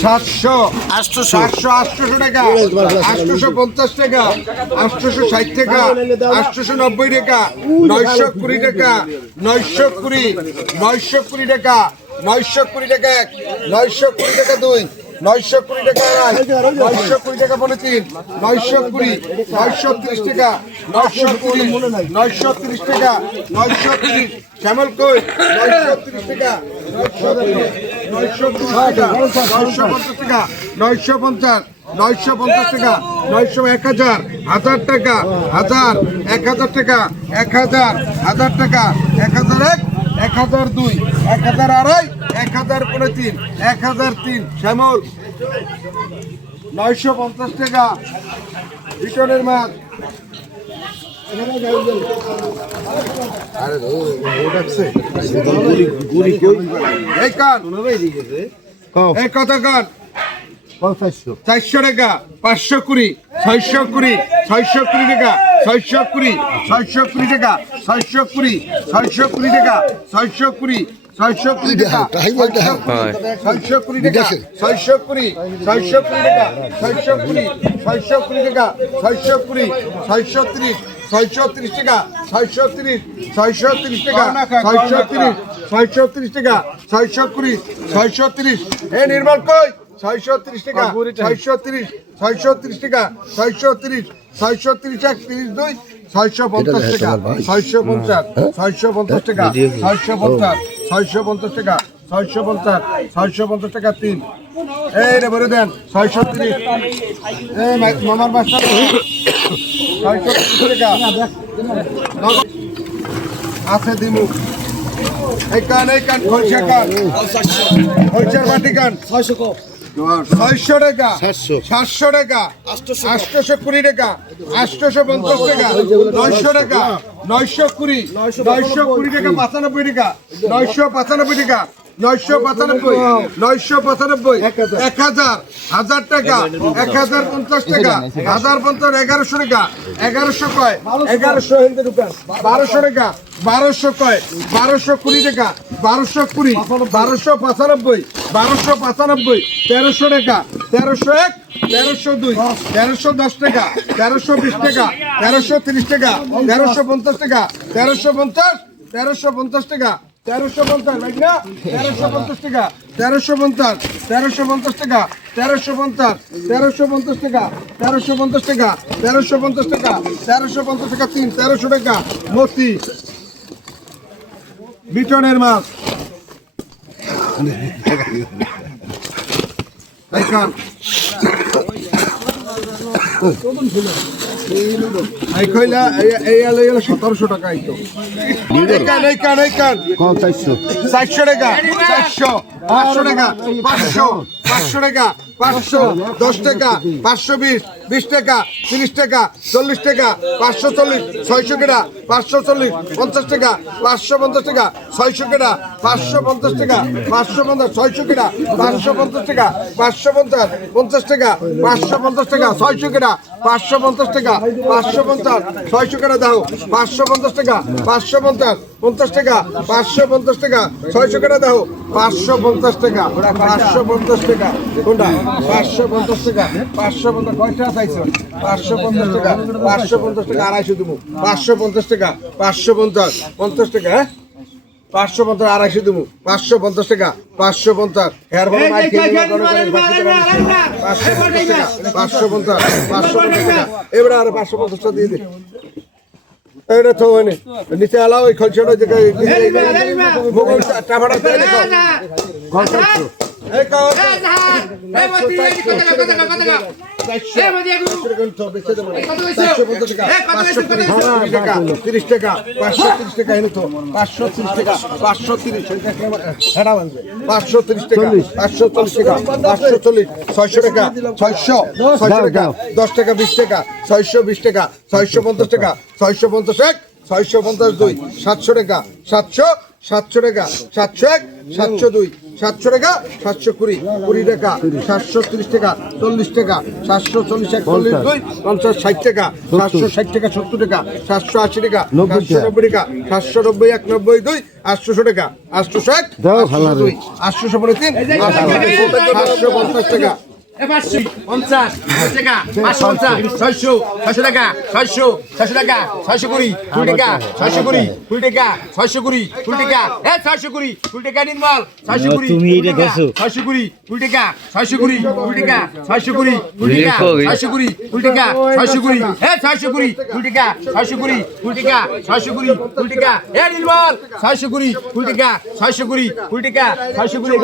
সাতশো আটশোশো সাতশো আটশোশো টাকা আটশোশো পঞ্চাশ টাকা আটশোশো ষাট টাকা আটশোশো নব্বই টাকা নয়শো কুড়ি টাকা নয়শো কুড়ি নয়শো কুড়ি টাকা নয়শো কুড়ি টাকা এক নয়শো কুড়ি টাকা দুই নয়শো কুড়ি টাকা আড়াই নয়শো কুড়ি টাকা পনেরো তিন নয়শো কুড়ি নয়শো তিরিশ টাকা নয়শো কুড়ি নয়শো তিরিশ টাকা নয়শো তিরিশ শ্যামল কই নয়শো তিরিশ টাকা নয়শো নয়শো নয়শো পঞ্চাশ টাকা, নয়শো পঞ্চাশ নয়শো পঞ্চাশ টাকা, নয়শো এক হাজার হাজার টাকা, হাজার, এক হাজার টাকা, এক হাজার হাজার টাকা, এক হাজার এক এক হাজার দুই, এক হাজার আড়াই, এক হাজার পনেরো তিন, এক হাজার তিন, শ্যামল। নয়শো পঞ্চাশ টাকা রিটনের মাছ। কত কান চারশো টাকা পাঁচশো কুড়ি ছয়শো কুড়ি ছয়শো কুড়ি টাকা ছয়শো কুড়ি ছয়শো কুড়ি টাকা ছয়শো কুড়ি ছয়শো কুড়ি টাকা ছয়শো কুড়ি ছয়শো কুড়ি টাকা ছয়শো কুড়ি টাকা ছয়শো কুড়ি ছয়শো কুড়ি টাকা ছয়শো কুড়ি ছয়শো কুড়ি টাকা ছয়শো কুড়ি ছয়শো তিরিশ ছয়শো তিরিশ টাকা ছয়শো তিরিশ ছয়শো তিরিশ টাকা ছয়শো তিরিশ ছয়শো তিরিশ টাকা ছয়শো কুড়ি ছয়শো তিরিশ এ নির্মল কই ছয়শো তিরিশ টাকা ছয়শো তিরিশ ছয়শো তিরিশ টাকা ছয়শো তিরিশ ছয়শো তিরিশ এক তিরিশ দুই ছয়শো পঞ্চাশ টাকা ছয়শো পঞ্চাশ ছয়শো পঞ্চাশ টাকা ছয়শো পঞ্চাশ ছয়শো পঞ্চাশ টাকা ছয়শো পঞ্চাশ ছয়শো পঞ্চাশ টাকা তিন এই রে বলে দেন ছয়শো তিরিশ এই মা- মামার বাসা ছয়শো টাকা। আছে দিমু। এই কান এই কান খলসা কান। খলসার বাটি কান। ছয়শো টাকা। সাতশো। টাকা। আটশোশো। কুড়ি টাকা। আটশোশো পঞ্চাশ টাকা। নয়শো টাকা। নয়শো কুড়ি। নয়শো কুড়ি টাকা পঁচানব্বই টাকা। নয়শো পঁচানব্বই টাকা। নয়শো পঁচানব্বই নয়শো পঁচানব্বই এক হাজার। হাজার টাকা এক হাজার। পঞ্চাশ টাকা হাজার। পঞ্চাশ এগারোশো টাকা এগারোশো কয় এগারোশো হিন্দু দোকান বারোশো টাকা বারোশো কয় বারোশো কুড়ি টাকা বারোশো কুড়ি বারোশো পঁচানব্বই বারোশো পঁচানব্বই তেরোশো টাকা তেরোশো এক তেরোশো দুই তেরোশো দশ টাকা তেরোশো বিশ টাকা তেরোশো তিরিশ টাকা তেরোশো পঞ্চাশ টাকা তেরোশো পঞ্চাশ তেরোশো পঞ্চাশ টাকা তেরোশো পঞ্চাশ তেরোশো পঞ্চাশ টাকা, তেরোশো পঞ্চাশ তেরোশো পঞ্চাশ টাকা, তেরোশো পঞ্চাশ তেরোশো পঞ্চাশ টাকা, তেরোশো পঞ্চাশ টাকা, তেরোশো পঞ্চাশ টাকা, তেরোশো পঞ্চাশ টাকা তিন, তেরোশো টাকা, মতি। বিটনের মাছ। সতেরোশো টাকা এই তো এই কান এই কান এই কান চারশো টাকা চারশো পাঁচশো টাকা পাঁচশো পাঁচশো টাকা পাঁচশো দশ টাকা পাঁচশো বিশ বিশ টাকা তিরিশ টাকা চল্লিশ টাকা পাঁচশো চল্লিশ ছয়শো টাকা পাঁচশো চল্লিশ পঞ্চাশ টাকা পাঁচশো পঞ্চাশ টাকা ছয়শো টাকা পাঁচশো পঞ্চাশ টাকা পাঁচশো পঞ্চাশ ছয়শো টাকা পাঁচশো পঞ্চাশ টাকা পাঁচশো পঞ্চাশ পঞ্চাশ টাকা পাঁচশো পঞ্চাশ টাকা ছয়শো টাকা পাঁচশো পঞ্চাশ টাকা পাঁচশো পঞ্চাশ ছয়শো টাকা দাও পাঁচশো পঞ্চাশ টাকা পাঁচশো পঞ্চাশ পঞ্চাশ টাকা পাঁচশো পঞ্চাশ টাকা ছয়শো টাকা দাও পাঁচশো পঞ্চাশ টাকা পাঁচশো পঞ্চাশ টাকা কোনটা পাঁচশো পঞ্চাশ টাকা পাঁচশো পঞ্চাশ কয়টা চাইছো পাঁচশো পঞ্চাশ টাকা পাঁচশো পঞ্চাশ টাকা আড়াইশো দেবো পাঁচশো পঞ্চাশ টাকা পাঁচশো পঞ্চাশ পঞ্চাশ টাকা হ্যাঁ পাঁচশো পঞ্চাশ আড়াইশো দেবো পাঁচশো পঞ্চাশ টাকা পাঁচশো পঞ্চাশ হেয়ার বড়। পাঁচশো পঞ্চাশ পাঁচশো পঞ্চাশ এবারে আরও পাঁচশো পঞ্চাশটা দিয়ে দে এটা তো হয়নি নিচে আলাও ওই খলছটা যে টাভাটা এই কাজ তিরিশ টাকা। পাঁচশো তিরিশ টাকা এনে তো। পাঁচশো তিরিশ টাকা। পাঁচশো তিরিশ। পাঁচশো তিরিশ টাকা। পাঁচশো চল্লিশ টাকা। পাঁচশো চল্লিশ। ছয়শো টাকা। ছয়শো। ছয়শো টাকা। দশ টাকা বিশ টাকা। ছয়শো বিশ টাকা। ছয়শো পঞ্চাশ টাকা। ছয়শো পঞ্চাশ এক। ছয়শো পঞ্চাশ দুই। সাতশো টাকা। সাতশো সাতশো টাকা সাতশো এক সাতশো দুই সাতশো টাকা সাতশো কুড়ি কুড়ি টাকা সাতশো তিরিশ টাকা চল্লিশ টাকা সাতশো চল্লিশ এক চল্লিশ দুই পঞ্চাশ ষাট টাকা সাতশো ষাট টাকা সত্তর টাকা সাতশো আশি টাকা সাতশো নব্বই টাকা সাতশো নব্বই এক নব্বই দুই আটশোশো টাকা আটশোশো এক দুই আটশোশো পনেরো তিন আটশো পঞ্চাশ টাকা পঞ্চাশ টাকা পাঁচশো পঞ্চাশ ছয়শো ছয়শো টাকা ছয়শো ছয়শো টাকা ছয়শো কুড়ি কুড়ি টাকা ছয়শো কুড়ি কুড়ি টাকা ছয়শো কুড়ি কুড়ি টাকা এ ছয়শো কুড়ি কুড়ি টাকা নির্মল ছয়শো কুড়ি তুমি। ছয়শো কুড়ি কুড়ি টাকা ছয়শো কুড়ি কুড়ি টাকা ছয়শো কুড়ি কুড়ি টাকা ছয়শো কুড়ি কুড়ি টাকা ছয়শো কুড়ি এ ছয়শো কুড়ি কুড়ি টাকা ছয়শো কুড়ি কুড়ি টাকা ছয়শো কুড়ি কুড়ি টাকা এ নির্মল ছয়শো কুড়ি কুড়ি টাকা ছয়শো কুড়ি কুড়ি টাকা ছয়শো কুড়ি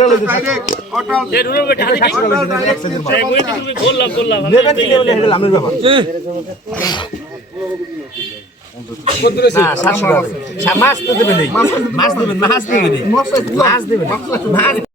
মাছ তো দেবেন মাছ দেবেন মাছ দেবেন মাছ দেবেন মাছ